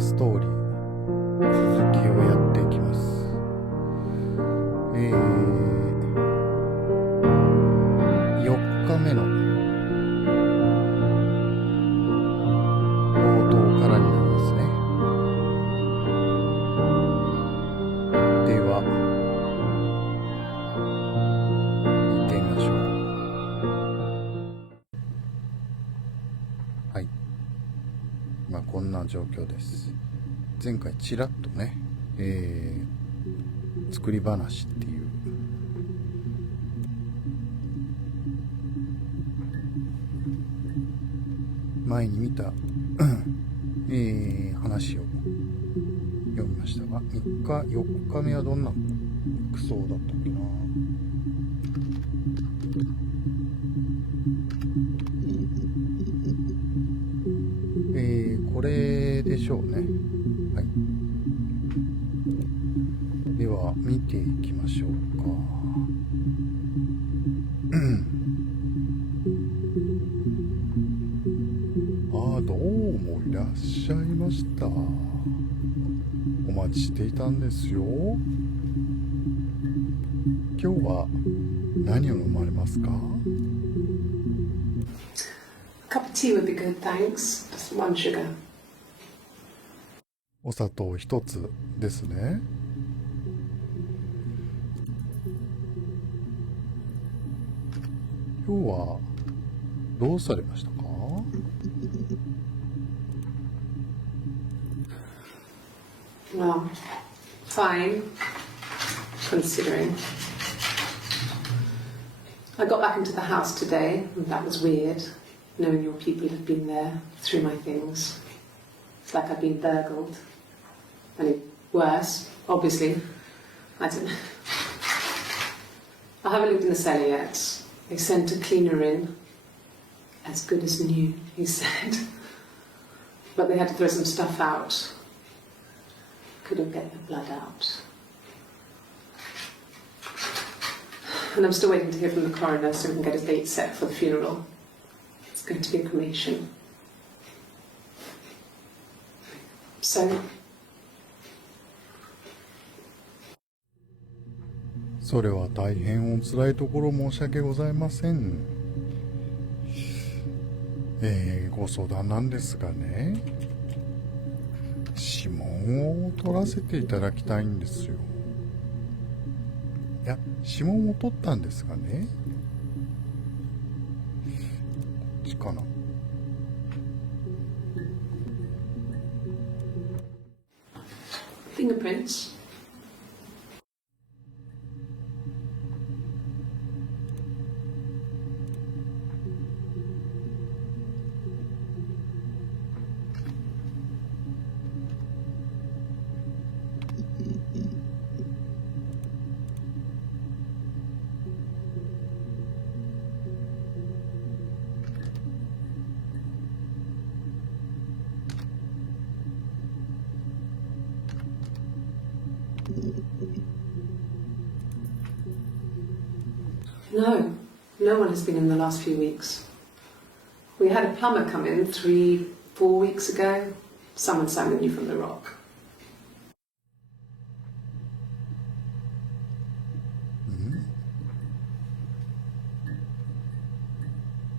ナーストーリー続きをやっていきます。4日目の冒頭からになりますね。では行ってみましょう。はい、こんな状況です。前回ちらっとね、作り話っていう前に見た話を読みましたが、3日4日目はどんな服装だったっけな。これでしょうね。はい。では見ていきましょうか。どうもいらっしゃいました。お待ちしていたんですよ。今日は何を飲まれますか？ A cup of tea would be good, thanks. Just one sugar. お砂糖一つですね。今日はどうされましたか？Well, fine, considering. I got back into the house today, and that was weird, knowing your people have been there through my things. It's like I've been burgled. Only worse, obviously. I don't know. I haven't lived in the cellar yet. They sent a cleaner in. As good as new, he said. But they had to throw some stuff out. Couldn't get the blood out. And I'm still waiting to hear from the coroner so we can get a date set for the funeral. It's going to be a cremation. So... それは大変お辛いところ申し訳ございません。ご相談なんですがね、指紋を取らせていただきたいんですよ。いや、指紋を取ったんですがね、こっちかな。Fingerprints. No, no one has been in the last few weeks. We had a plumber come in 3-4 weeks ago. Someone summoned you from the rock.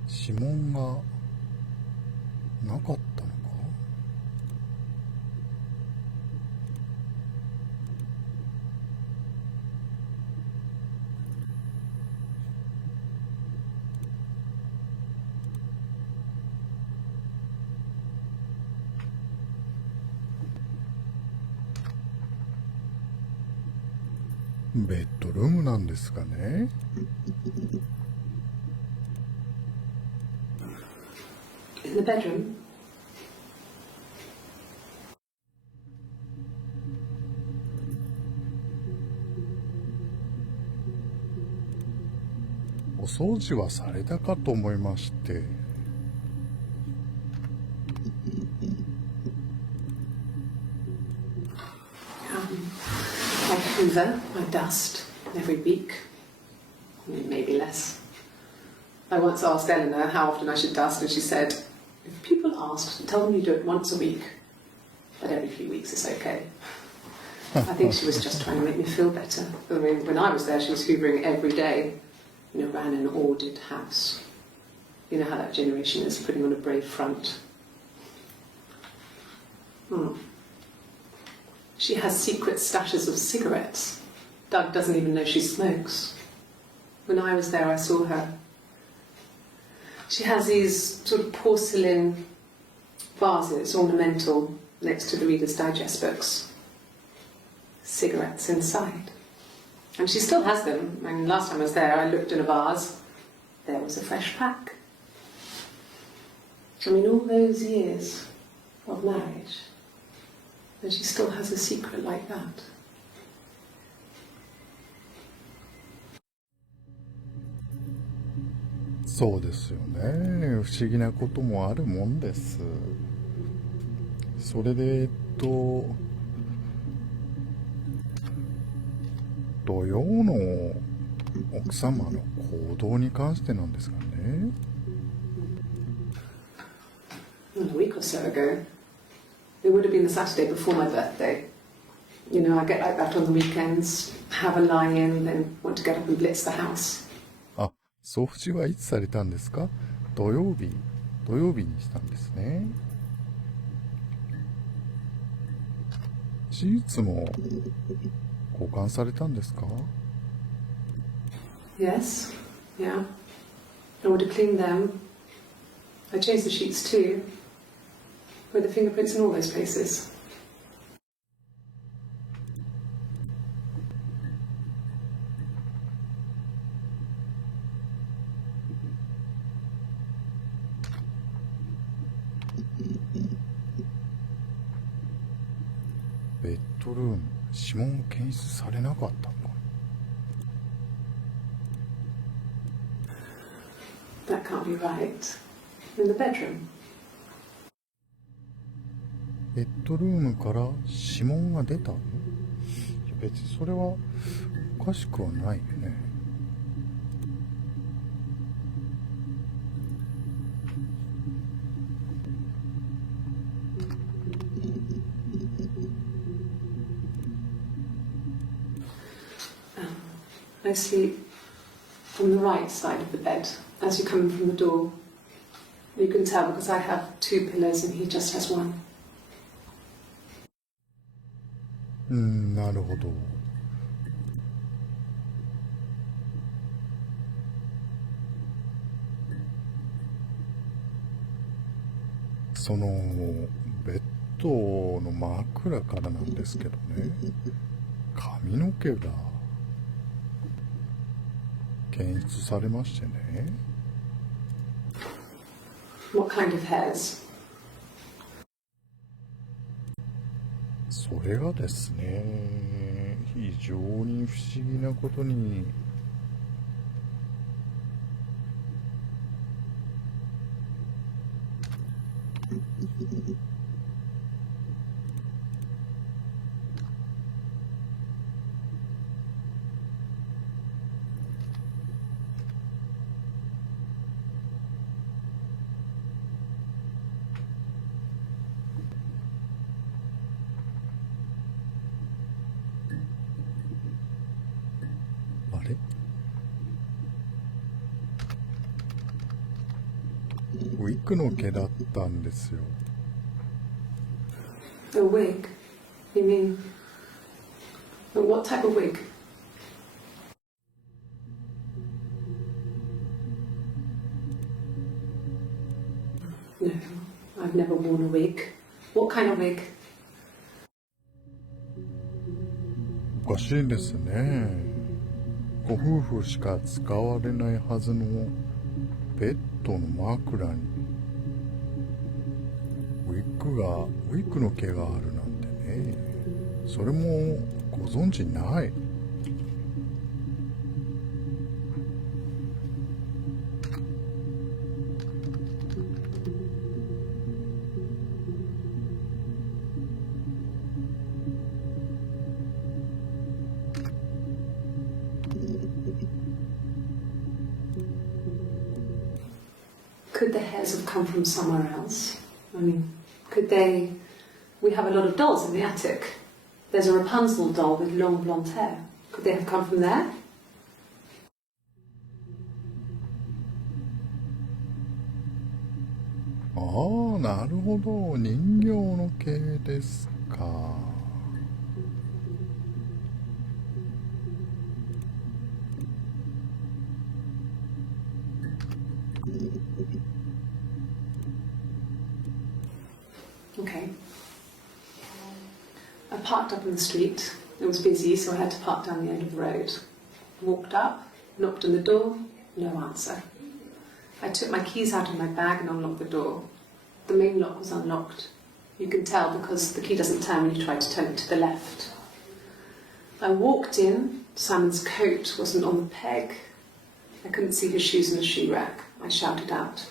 指紋がなかったのか。ベッドルームなんですかね。In the bedroom? お掃除はされたかと思いまして。I hoover, I dust every week. Maybe less. I once asked Eleanor how often I should dust, and she said, if people ask, tell them you do it once a week, but every few few weeks, it's okay. I think she was just trying to make me feel better. I mean, when I was there, she was hoovering every day. You know, ran an ordered house. You know how that generation is, putting on a brave front. She has secret stashes of cigarettes. Doug doesn't even know she smokes. When I was there, I saw her. She has these sort of porcelain vases, ornamental, next to the Reader's Digest books. Cigarettes inside. And she still has them. I mean, last time I was there, I looked in a vase. There was a fresh pack. I mean, all those years of marriage, and she still has a secret like that. そうですよね。不思議なこともあるもんです。それで、土曜の奥様の行動に関してなんですがね。A week or so ago, it would have been the Saturday before my birthday. You know, I get like that on the weekends, have a lie-in, then want to get up and blitz the house. あ、掃除はいつされたんですか？土曜日にしたんですね。シーツも交換されたんですか？ Yes, yeah. I would have cleaned them. I changed the sheets too, with the fingerprints in all those places. ベッドルーム、指紋を検出されなかったのか。That can't be right. In the bedroom. ベッドルームから指紋が出たの？いや別にそれはおかしくはないよね。I sleep on the right side of the bed as you come in from the door. You can tell because I have 2 pillows and he just has 1. なるほど。そのベッドの枕からなんですけどね、髪の毛が検出されましてね。What kind of hairs? それがですね、非常に不思議なことに、あれ？ウィッグの毛だったんですよ。A wig? You mean... But what type of wig? No, I've never worn a wig. What kind of wig? おかしいですね。ご夫婦しか使われないはずのベッドの枕にウィッグの毛があるなんてね。それもご存知ない。Could the hairs have come from somewhere else? I mean, could they We have a lot of dolls in the attic. There's a Rapunzel doll with long blonde hair. Could they have come from there? ああ、なるほど。人形の系ですか。Okay. I parked up in the street. It was busy, so I had to park down the end of the road. Walked up, knocked on the door, no answer. I took my keys out of my bag and unlocked the door. The main lock was unlocked. You can tell because the key doesn't turn when you try to turn it to the left. I walked in. Simon's coat wasn't on the peg. I couldn't see his shoes in the shoe rack. I shouted out.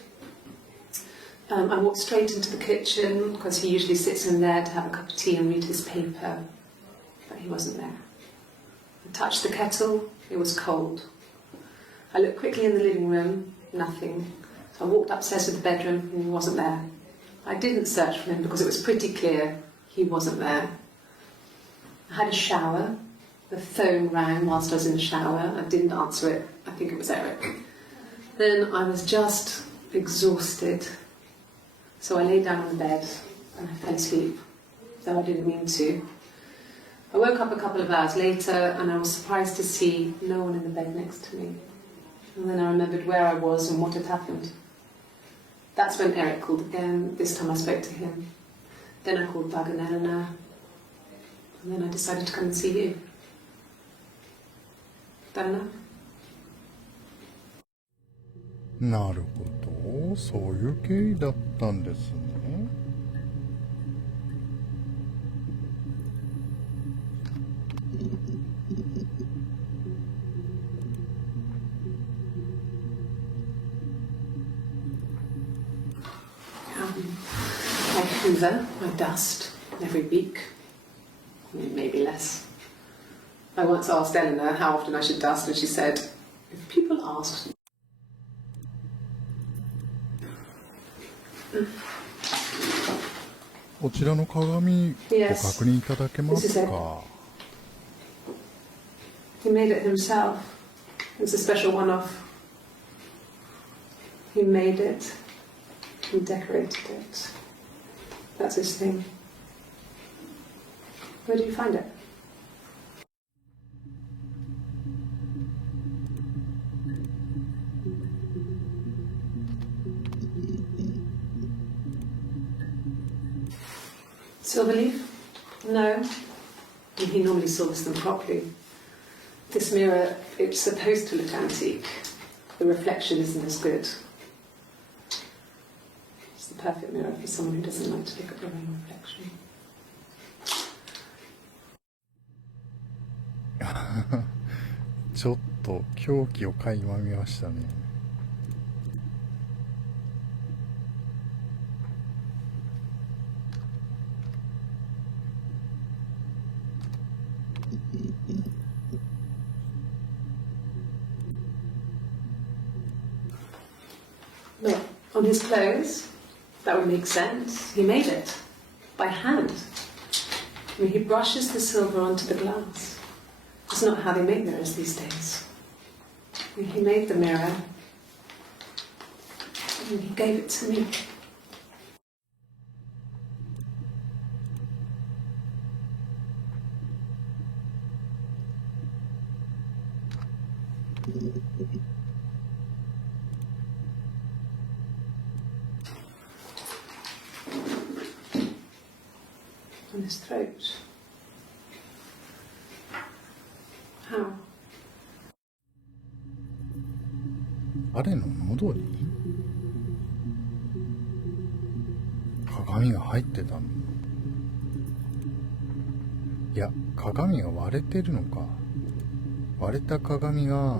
I walked straight into the kitchen because he usually sits in there to have a cup of tea and read his paper, but he wasn't there. I touched the kettle. It was cold. I looked quickly in the living room. Nothing. So I walked upstairs to the bedroom and he wasn't there. I didn't search for him because it was pretty clear he wasn't there. I had a shower. The phone rang whilst I was in the shower. I didn't answer it. I think it was Eric. Then I was just exhausted. So I lay down on the bed and I fell asleep, though I didn't mean to. I woke up a couple of hours later and I was surprised to see no one in the bed next to me. And then I remembered where I was and what had happened. That's when Eric called again. This time I spoke to him. Then I called Doug and Eleanor. And then I decided to come and see you. That enough? なるほど。そういう経緯だったんですね。I hoover, I dust every week, maybe less. I once asked Eleanor how often I should dust, and she said, if people asked. こちらの鏡、ご確認いただけますか。He made it himself. It's a special one-off. He made it. He decorated it. That's his thing. Where did you find it? Silverleaf? No. He normally silvers them properly. This mirror, it's supposed to look antique. The reflection isn't as good. It's the perfect mirror for someone who doesn't like to look at their own reflection. ちょっと狂気を垣間見ましたね。Look, on his clothes, that would make sense. He made it by hand. I mean, he brushes the silver onto the glass. It's not how they make mirrors these days. I mean, he made the mirror and he gave it to me. On his throat. How? 彼の喉に鏡が入ってたの。いや、鏡が割れてるのか。割れた鏡が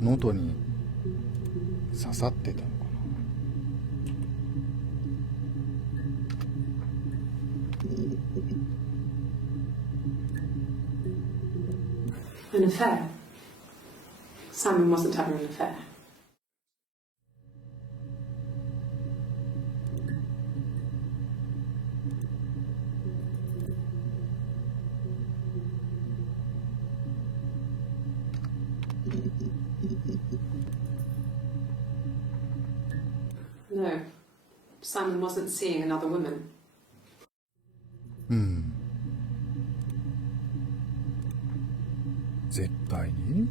喉に刺さってたのかな。An affair. Simon wasn't having an affair. No, Simon wasn't seeing another woman. うん。絶対に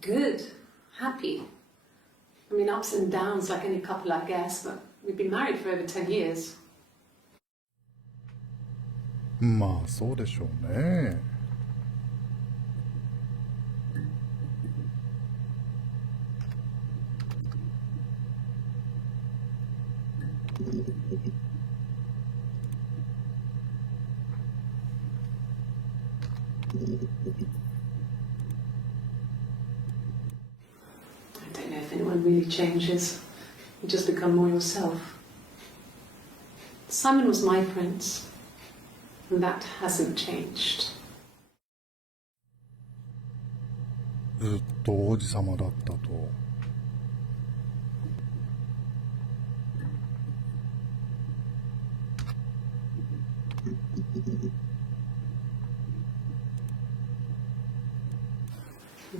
Good. Happy. I mean, ups and downs like any couple, I guess, but we've been married for over 10 years. まあそうでしょうね。I don't know if anyone really changes. You just become more yourself. Simon was my prince, and that hasn't changed. ずっと王子様だったと。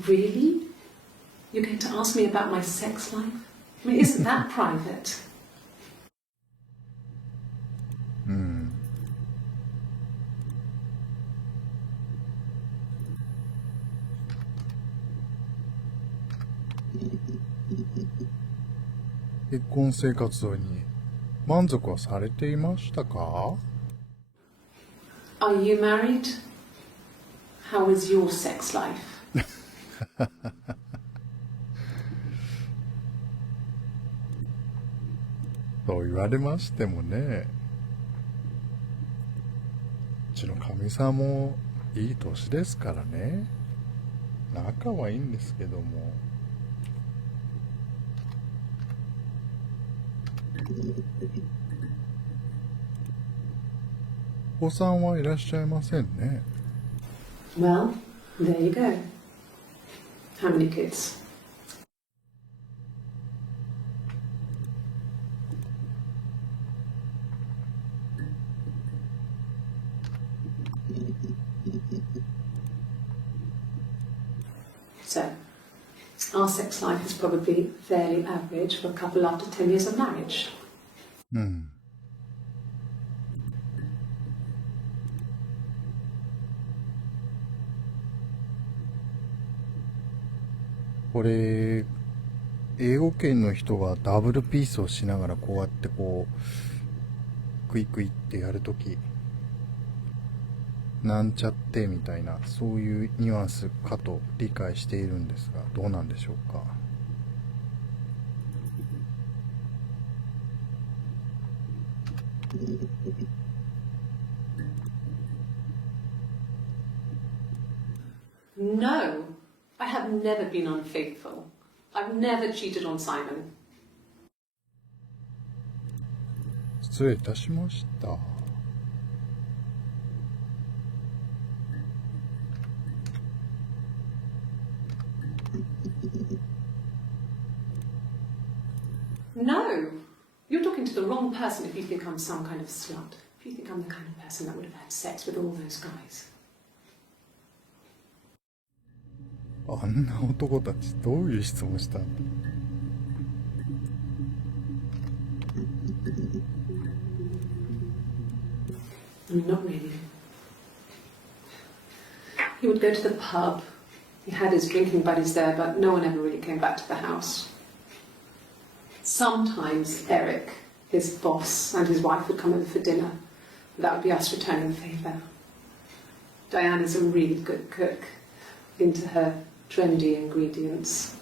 Really? You're going to ask me about my sex life? I mean, isn't that private? うん。結婚生活に満足はされていましたか？ Are you married? How is your sex life? そう言われましてもね、うちのかみさんもいい年ですからね、仲はいいんですけども。お子さんはいらっしゃいませんね。Well, there you go. How many kids? So, our sex life is probably fairly average for a couple after 10 years of marriage. うん。これ、英語圏の人がダブルピースをしながらこうやってこう、クイクイってやるとき、なんちゃってみたいな、そういうニュアンスかと理解しているんですが、どうなんでしょうか。No, I have never been unfaithful. I've never cheated on Simon. 失礼いたしました。No, you're talking to the wrong person if you think I'm some kind of slut. If you think I'm the kind of person that would have had sex with all those guys. あんな男たちどういう質問したんだ。I mean, not really. He would go to the pub. He had his drinking buddies there, but no one ever really came back to the house. Sometimes Eric, his boss, and his wife would come over for dinner. That would be us returning the favour. Diana's a really good cook, into her trendy ingredients.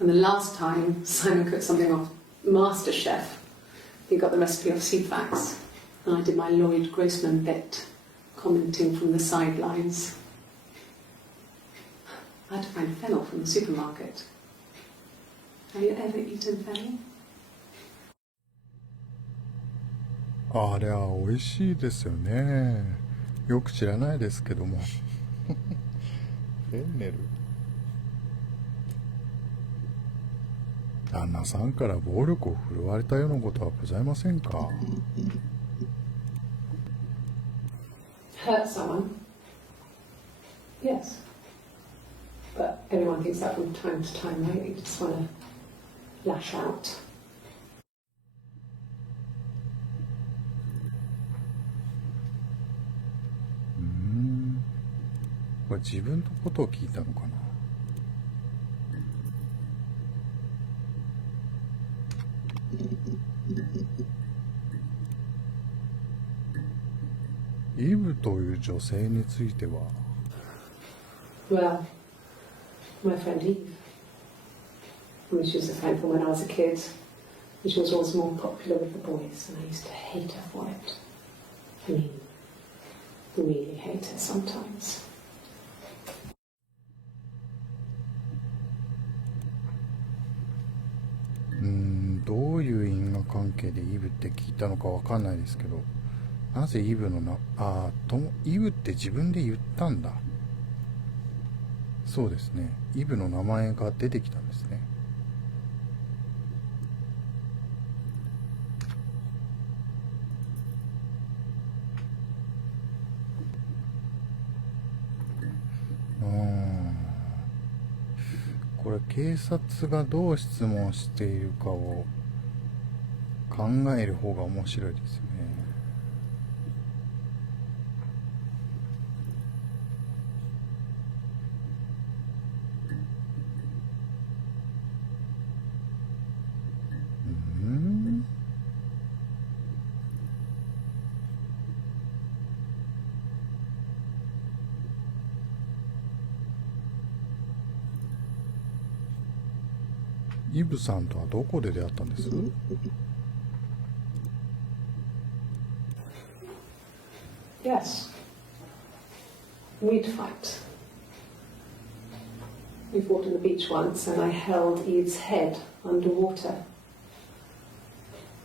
And the last time Simon cooked something off MasterChef, he got the recipe off CFAX, and I did my Lloyd Grossman bit, commenting from the sidelines. I had to find fennel from the supermarket. Have you ever eaten fennel? あれは美味しいですよね。よく知らないですけども。フェンネル。旦那さんから暴力を振るわれたようなことはございませんか？ Hurt someone? Yes. But everyone thinks that from time to time, right? You just want to lash out. これ自分のことを聞いたのかな。イブという女性については、 Well, my friend Eve. I mean, she was a friend from when I was a kid. And she was always more popular with the boys, and I used to hate her for it. I mean, really hate her sometimes. どういう因果関係でイブって聞いたのかわかんないですけど、なぜイブのイブって自分で言ったんだ。そうですね、イブの名前が出てきたんですね。これ警察がどう質問しているかを考える方が面白いですよね。イブさんとはどこで出会ったんです？ Yes. We'd fight. We fought on the beach once, and I held Eve's head underwater.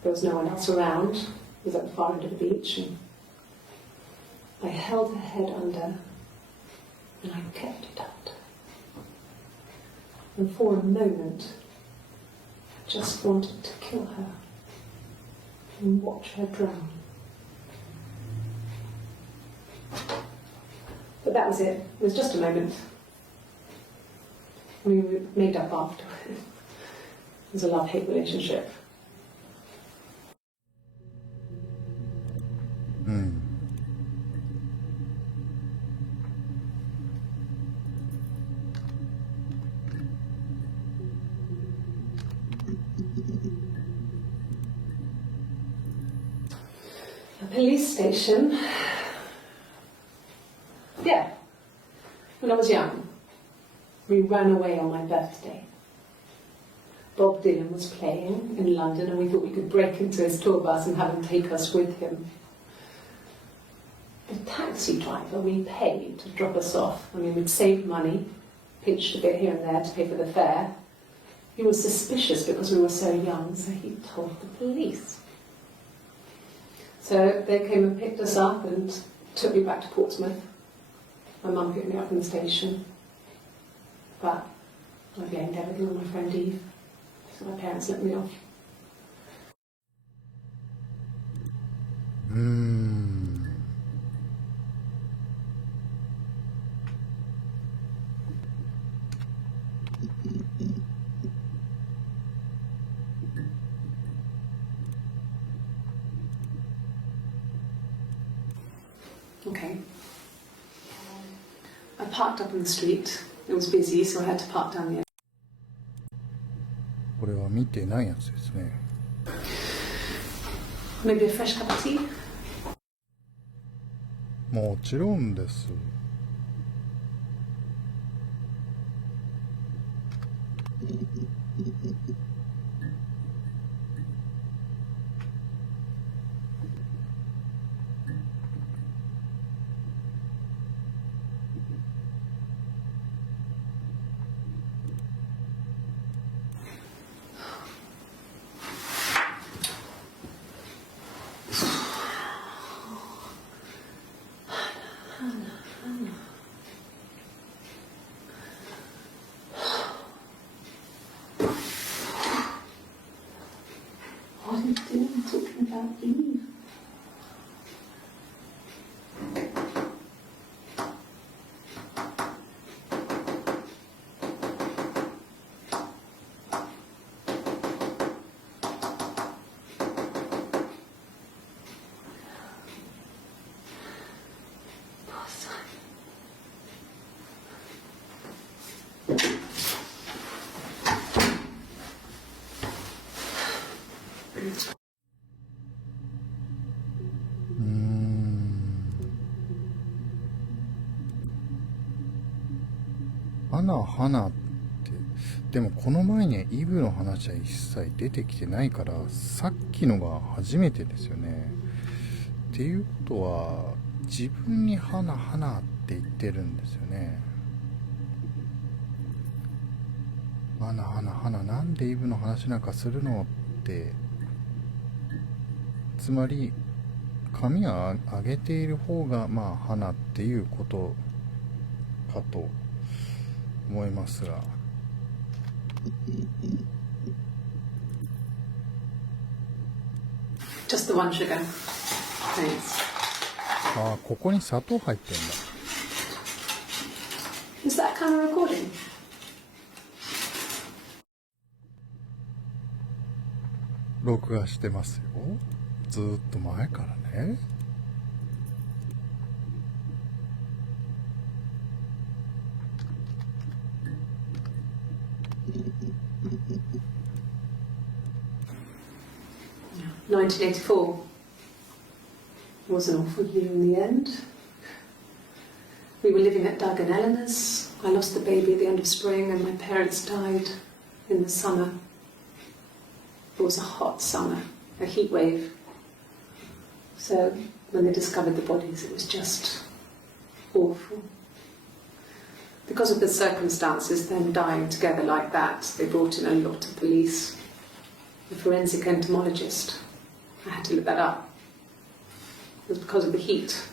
There was no one else around. It was at the far end of the beach, and I held her head under, and I kept it out. And for a moment, I just wanted to kill her and watch her drown. But that was it. It was just a moment. We made up after. It was a love-hate relationship. A police station. Yeah. When I was young, we ran away on my birthday. Bob Dylan was playing in London, and we thought we could break into his tour bus and have him take us with him. The taxi driver we paid to drop us off, I mean, we'd saved money, pinched a bit here and there to pay for the fare. He was suspicious because we were so young, so he told the police. So they came and picked us up and took me back to Portsmouth. My mum picked me up from the station. But I blamed everything on my friend Eve. So my parents let me off. Okay. I parked up on the street. It was busy, so I had to park down the end. これは見てないやつですね。 Maybe a fresh cup of tea? もちろんです。花花って、でもこの前にはイブの話は一切出てきてないから、さっきのが初めてですよね。っていうことは、自分に花花って言ってるんですよね。花花花、なんでイブの話なんかするのって、つまり髪を上げている方がまあ花っていうことかと思いますが、Just the one sugar. Thanks. ああ、ここに砂糖入ってんだ。 Is that camera recording? 録画してますよ。ずーっと前からね。1984 was an awful year in the end. We were living at Doug and Eleanor's. I lost the baby at the end of spring and my parents died in the summer. It was a hot summer, a heat wave. So when they discovered the bodies, it was just awful. Because of the circumstances, them dying together like that, they brought in a lot of police. A forensic entomologist. I had to look that up. It was because of the heat.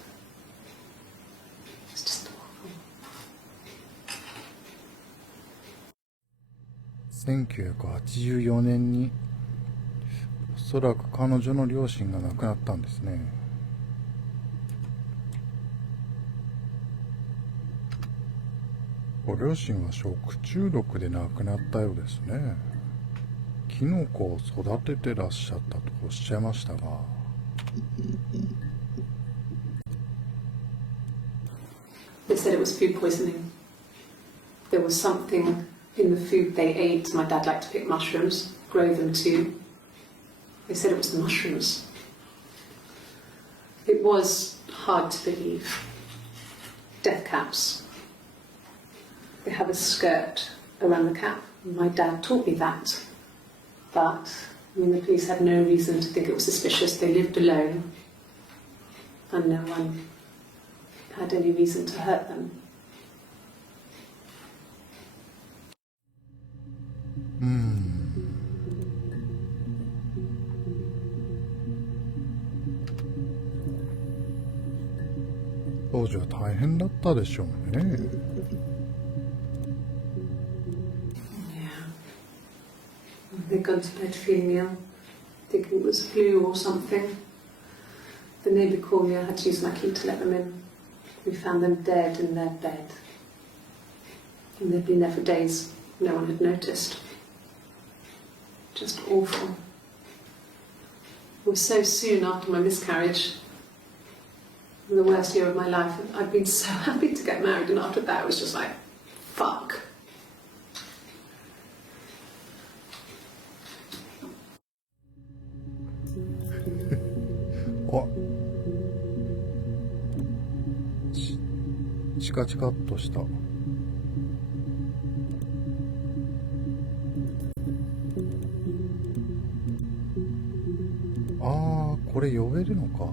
It's just awful. 1984年におそらく彼女の両親が亡くなったんですね。ご両親は食中毒で亡くなったようですね。キノコを育ててらっしゃったとおっしゃいましたが、They said it was food poisoning. There was something in the food they ate. My dad liked to pick mushrooms, grow them too. They said it was the mushrooms. It was hard to believe. Death caps. They have a skirt around the cap. My dad taught me that. But, I mean, the police had no reason to think it was suspicious. They lived alone. And no one had any reason to hurt them. 当時は大変だったでしょうね。They'd gone to bed feeling ill, thinking it was flu or something. The neighbour called me. I had to use my key to let them in. We found them dead in their bed. And they'd been there for days. No one had noticed. Just awful. It was so soon after my miscarriage. The worst year of my life. I'd been so happy to get married, and after that it was just like, fuck.あ、チカチカっとした。あー、これ呼べるのか。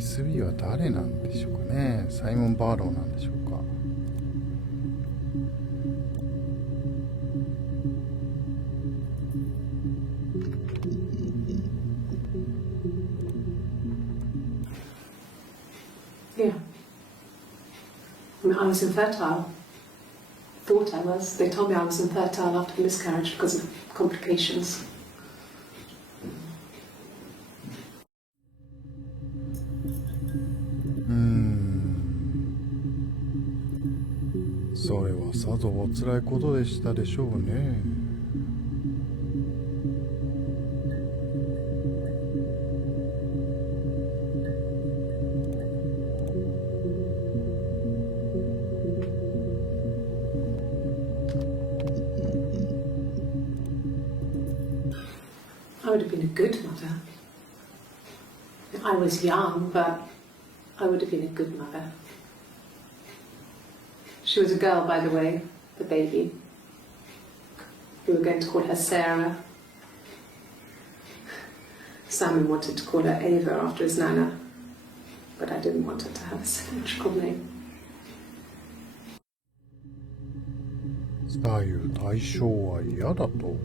SB は誰なんでしょうかね。サイモン・バーローなんでしょうか。Yeah. I mean, I was infertile. Thought I was. They told me I was infertile after the miscarriage because of complications. それはさぞおつらいことでしたでしょうね。I would have been a good mother. I was young, but I would have been a good mother. She was a girl, by the way, the baby. We were going to call her Sarah. Simon wanted to call her Ava after his nana, but I didn't want her to have a symmetrical name. 左右対称は嫌だと。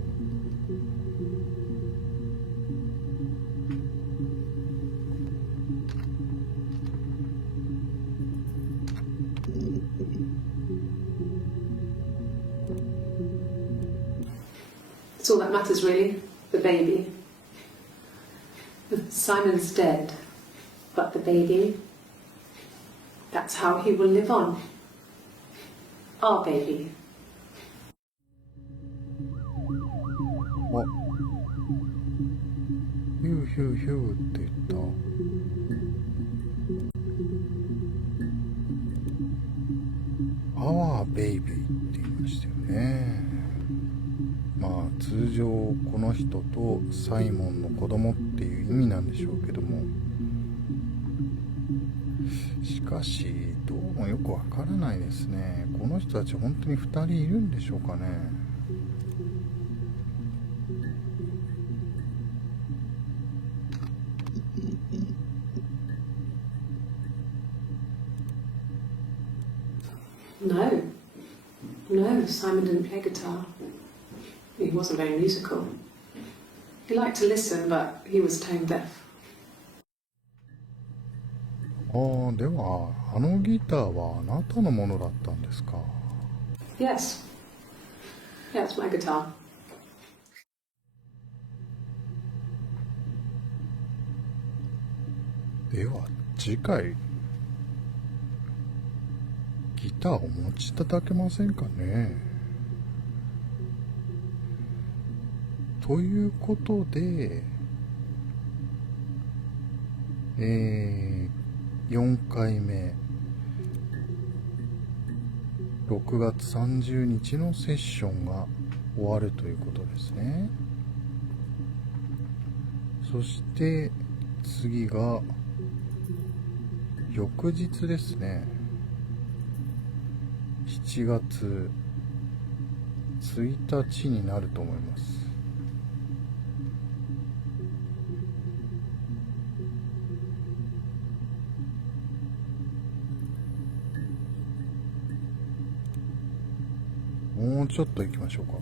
It's all that matters, really, the baby. Simon's dead, but the baby, that's how he will live on. Our baby. あ、ヒューヒューヒューって言った。Our baby って言いましたよね。まあ通常この人とサイモンの子供っていう意味なんでしょうけども、しかしどうもよくわからないですね。この人たち本当に2人いるんでしょうかね。No. No, Simon didn't play guitar. He wasn't very musical. He liked to listen, but he was tone deaf. ああ、ではあのギターはあなたのものだったんですか。Yes. Yeah, it's my guitar. では次回ギターをお持ちいただけませんかね。ということで、4回目6月30日のセッションが終わるということですね。そして次が翌日ですね。7月1日になると思います。もうちょっと行きましょうか。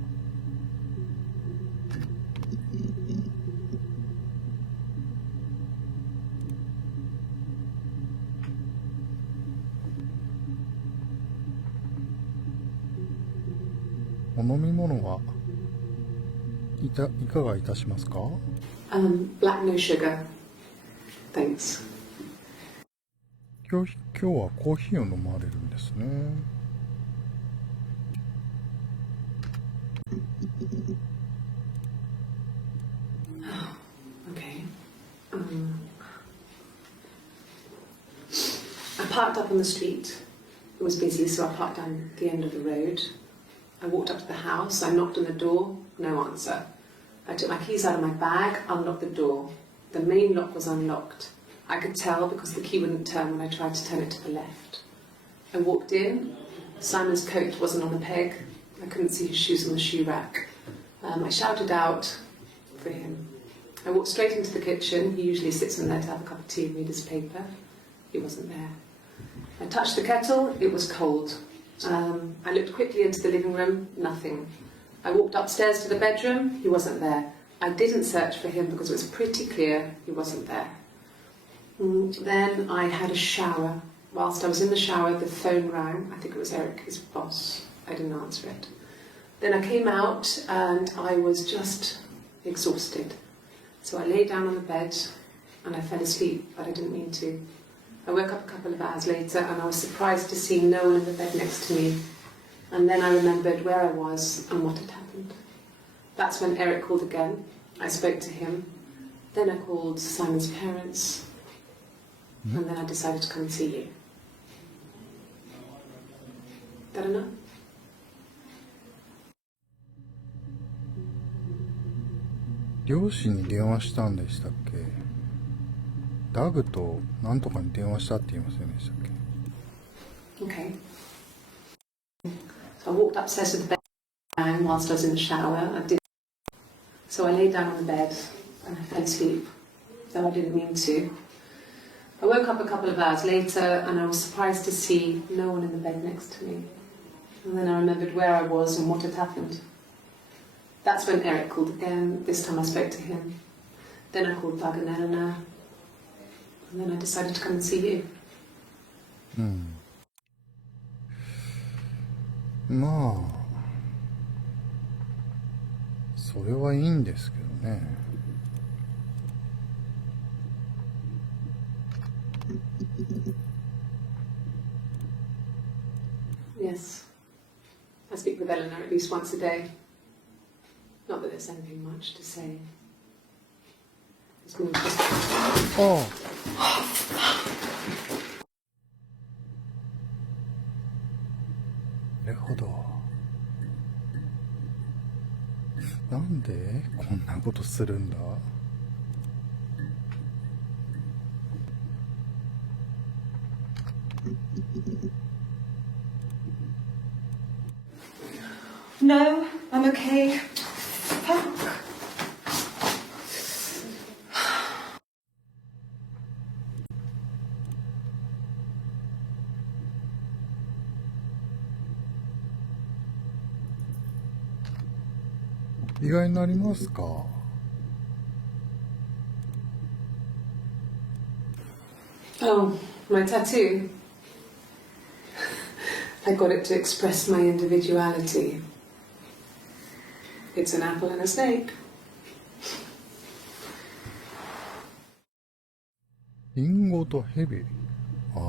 お飲み物はいかがいたしますか？ Black no sugar. Thanks. 今日はコーヒーを飲まれるんですね。Okay. I parked up on the street. It was busy, so I parked down the end of the road. I walked up to the house. I knocked on the door. No answer. I took my keys out of my bag, unlocked the door. The main lock was unlocked. I could tell because the key wouldn't turn when I tried to turn it to the left. I walked in. Simon's coat wasn't on the peg. I couldn't see his shoes on the shoe rack. I shouted out for him. I walked straight into the kitchen. He usually sits in there to have a cup of tea and read his paper. He wasn't there. I touched the kettle. It was cold. I looked quickly into the living room. Nothing. I walked upstairs to the bedroom. He wasn't there. I didn't search for him because it was pretty clear he wasn't there. Then I had a shower. Whilst I was in the shower, the phone rang. I think it was Eric, his boss. I didn't answer it. Then I came out and I was just exhausted. So I lay down on the bed and I fell asleep, but I didn't mean to. I woke up a couple of hours later and I was surprised to see no one in the bed next to me. And then I remembered where I was and what had happened. That's when Eric called again. I spoke to him. Then I called Simon's parents. And then I decided to come and see you. That enough?「両親に電話したんでしたっけ？ダグとなんとかに電話したって言いませんでしたっけ？」 Okay. So I walked upstairs to the bed whilst I was in the shower. So I lay down on the bed and I fell asleep, though I didn't mean to. I woke up a couple of hours later and I was surprised to see no one in the bed next to me. And then I remembered where I was and what had happened. That's when Eric called again. This time I spoke to him. Then I called Doug and Eleanor. And then I decided to come and see you. まあそれはいいんですけどね。Yes. I speak with Eleanor at least once a day. Not that there's anything much to say. It's more just... Oh. なるほど。なんでこんなことするんだ？ No, I'm okay. Fuck. 意外になりますか？ Oh, my tattoo. I got it to express my individuality. It's an apple and a snake. リンゴとヘビ。ああ、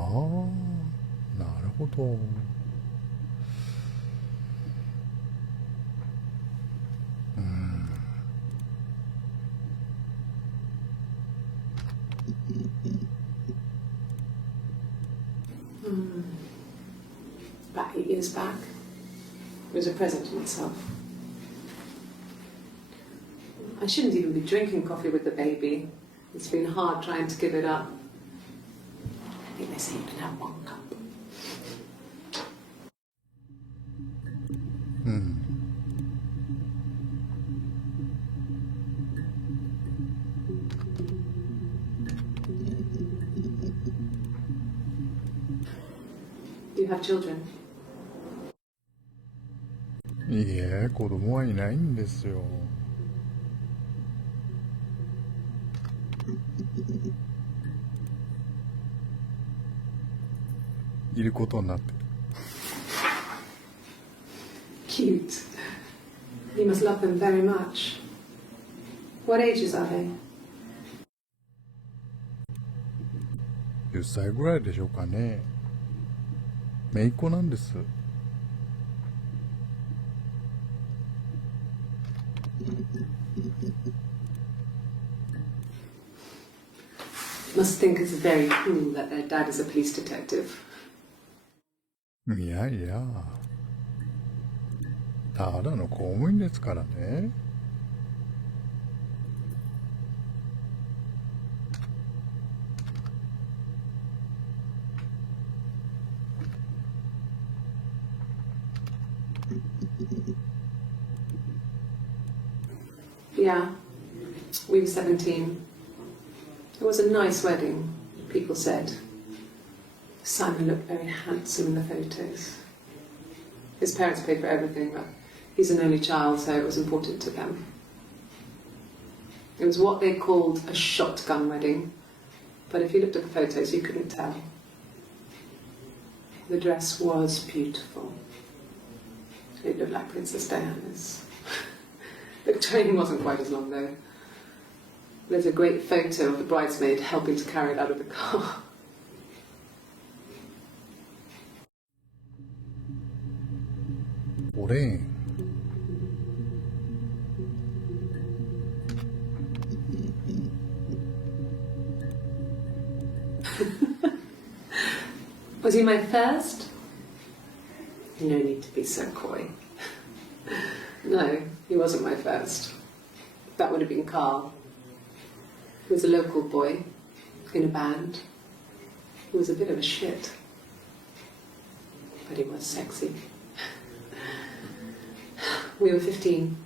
なるほど。About 8 years back, it was a present to myself. I shouldn't even be drinking coffee with the baby. It's been hard trying to give it up. I think they say you can have 1 cup. Do you have children? いいえ、子供はいないんですよ。いることになってる。Cute. You must love them very much. What ages are they? 10歳ぐらいでしょうかね。姪っ子なんです。Must think it's very cool that their dad is a police detective. いやいや、ただの公務員ですからね。Yeah, we were 17. It was a nice wedding, people said. Simon looked very handsome in the photos. His parents paid for everything, but he's an only child, so it was important to them. It was what they called a shotgun wedding, but if you looked at the photos, you couldn't tell. The dress was beautiful. It looked like Princess Diana's. The train wasn't quite as long, though. There's a great photo of the bridesmaid helping to carry it out of the car. ロレーン。Was he my first? No need to be so coy. No, he wasn't my first. That would have been Carl. He was a local boy in a band. He was a bit of a shit. But he was sexy. We were 15.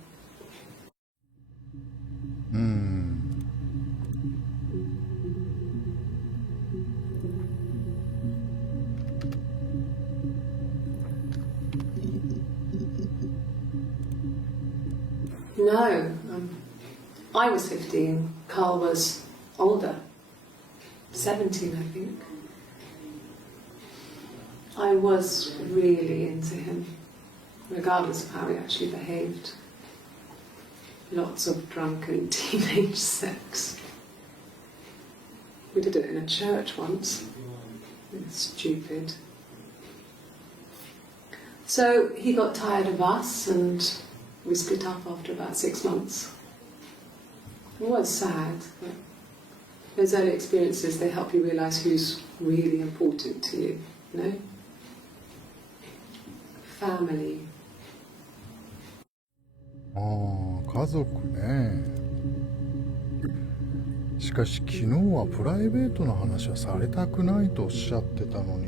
No, I was 15. Carl was older, 17, I think. I was really into him, regardless of how he actually behaved. Lots of drunken teenage sex. We did it in a church once. It was stupid. So he got tired of us and we split up after about 6 months. It was sad, but those early experiences, they help you realise who's really important to you, you know? Family. ああ、家族ね。しかし昨日はプライベートな話はされたくないとおっしゃってたのに、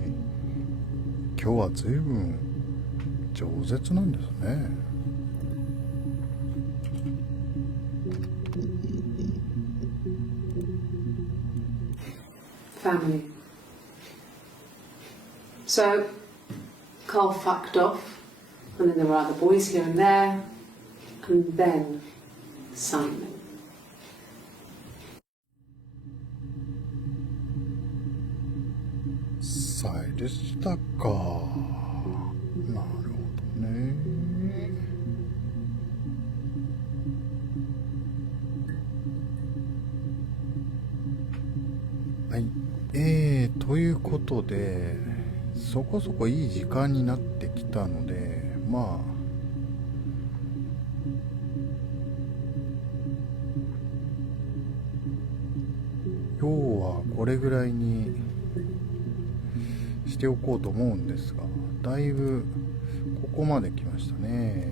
今日は随分饒舌なんですね。Family. So, Carl fucked off, and then there were other boys here and there, and then Simon. さいでしたか。なるほどね。はい。ということで、そこそこいい時間になってきたので、まあ、今日はこれぐらいにしておこうと思うんですが、だいぶここまで来ましたね。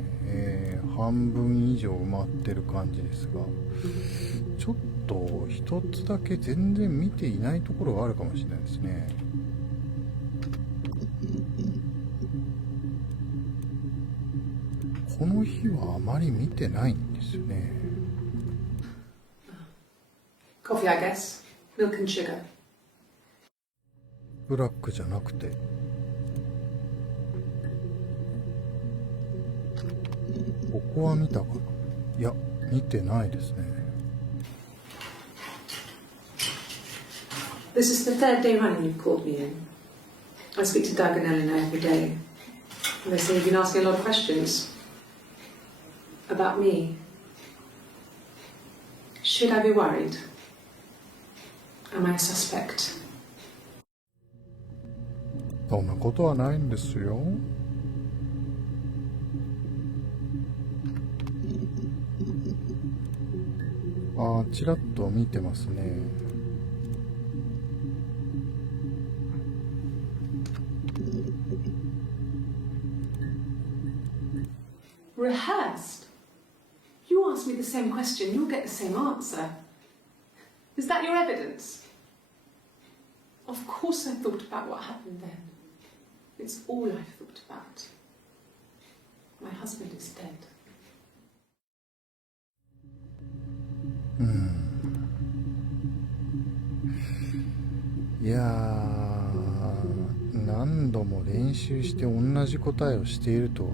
半分以上埋まってる感じですが、ちょっと一つだけ全然見ていないところがあるかもしれないですね。この日はあまり見てないんですよね。Coffee, I guess. Milk and sugar. ブラックじゃなくて、ここは見たかな。いや、見てないですね。This is the third day running you've called me in. I speak to Doug and Eleanor every day. And they say you've been asking a lot of questions. About me. Should I be worried? Am I a suspect? そんなことはないんですよ。ああ、ちらっと見てますね。Rehearsed? You ask me the same question, you'll get the same answer. Is that your evidence? Of course I thought about what happened then. It's all I've thought about. My husband is dead. いやー、何度も練習して同じ答えをしているとは、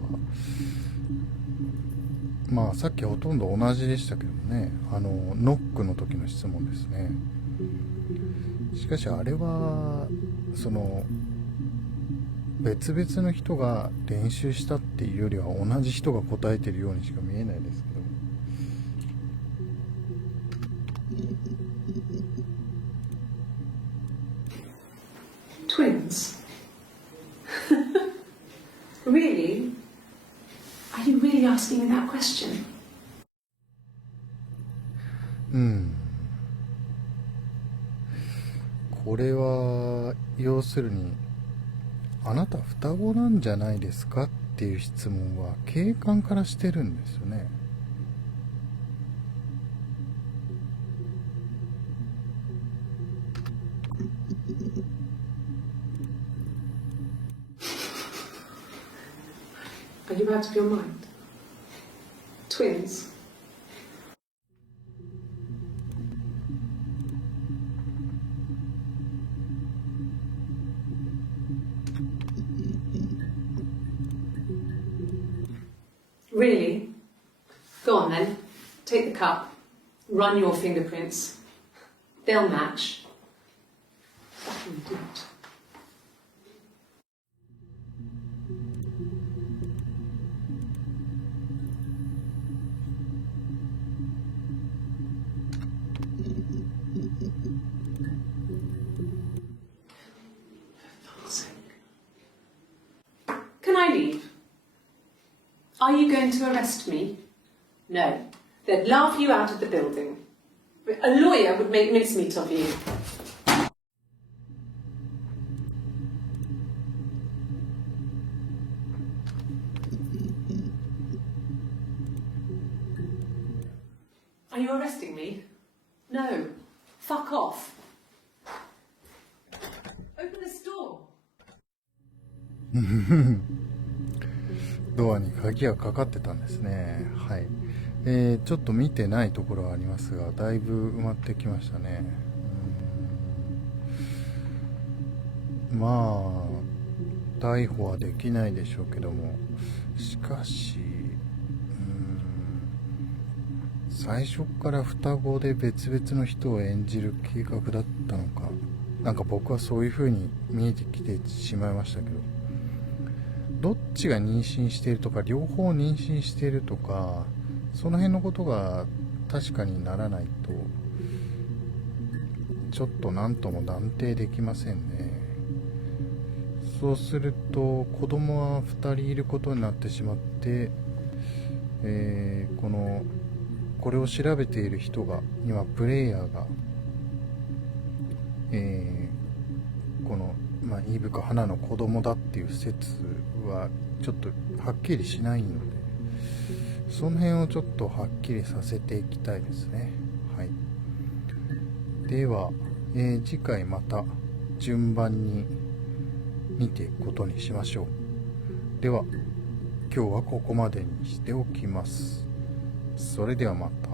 まあさっきほとんど同じでしたけどね。ノックの時の質問ですね。しかしあれは別々の人が練習したっていうよりは同じ人が答えてるようにしか見えないですけど。Twins? Really? asking me that question? これは要するに、あなた双子なんじゃないですかっていう質問は警官からしてるんですよね。Are you out of your mind? Twins? Really? Go on then. Take the cup. Run your fingerprints. They'll match. Fucking do it. Can I leave? Are you going to arrest me? No. They'd laugh you out of the building. A lawyer would make mincemeat of you. Are you arresting me? No. Fuck off. Open this door. ドアに鍵がかかってたんですね。はい。ちょっと見てないところはありますが、だいぶ埋まってきましたね。まあ逮捕はできないでしょうけども、しかし最初から双子で別々の人を演じる計画だったのか、なんか僕はそういう風に見えてきてしまいましたけど、どっちが妊娠しているとか両方妊娠しているとか、その辺のことが確かにならないとちょっと何とも断定できませんね。そうすると子供は2人いることになってしまって、これを調べている人が今プレイヤーが、イブか花の子供だっていう説はちょっとはっきりしないので、その辺をちょっとはっきりさせていきたいですね。はい。では、次回また順番に見ていくことにしましょう。では今日はここまでにしておきます。それではまた。